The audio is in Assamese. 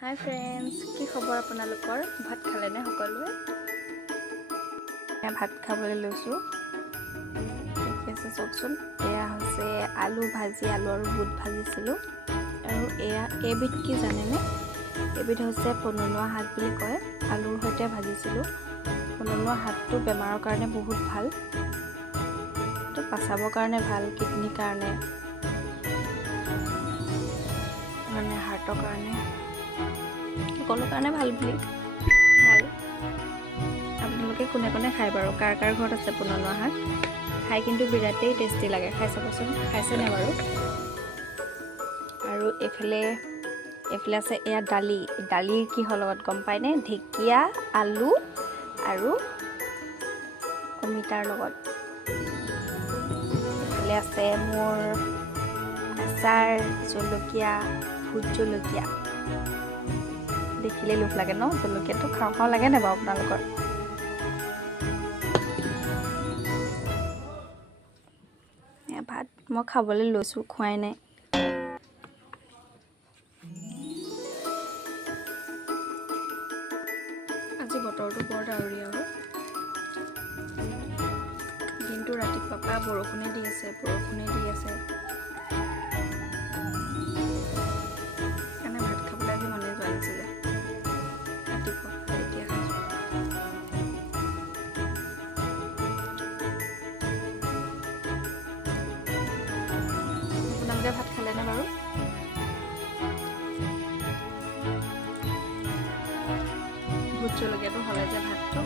হাই ফ্ৰেণ্ডছ, কি খবৰ আপোনালোকৰ? ভাত খালেনে সকলোৱে? ভাত খাবলৈ লৈছোঁ। ঠিক আছে, চাওকচোন। এয়া হৈছে আলু ভাজি, আলু আৰু বুট ভাজিছিলোঁ। আৰু এইবিধ কি জানেনে? এইবিধ হৈছে পনৌনোৱা শাক বুলি কয়। আলুৰ সৈতে ভাজিছিলোঁ। পনৌনোৱা শাকটো বেমাৰৰ কাৰণে বহুত ভাল। এইটো পাচাবৰ কাৰণে ভাল, কিডনীৰ কাৰণে, মানে হাৰ্টৰ কাৰণে, সকলো কাৰণে ভাল বুলি ভাল। আপোনালোকে কোনে কোনে খায় বাৰু? কাৰ কাৰ ঘৰত আছে পনৌনোৱা শাক? খাই কিন্তু বিৰাটেই টেষ্টি লাগে, খাই চাবচোন। খাইছেনে বাৰু? আৰু এইফালে আছে এয়া দালি কিহৰ লগত গম পায়নে? ঢেকীয়া, আলু আৰু অমিতাৰ লগত। এইফালে আছে মোৰ আচাৰ, জলকীয়া, ভোট জলকীয়া। দেখিলেই লোভ লাগে ন? জলকীয়াটো খাওঁ লাগে নাই বাৰু আপোনালোকৰ? ভাত মই খাবলৈ লৈছোঁ, খোৱাই নাই। আজি বতৰটো বৰ ডাৱৰীয়া হয়। দিনটো ৰাতিপুৱাৰ পৰা বৰষুণে দি আছে। সেইকাৰণে ভাত খাবলৈ আজি মনে যোৱা নাছিলে। ৰাতিপুৱা এতিয়া খাইছোঁ। আপোনালোকে ভাত খালেনে বাৰু? ভোট জলকীয়াটো হ'লে যে ভাতটো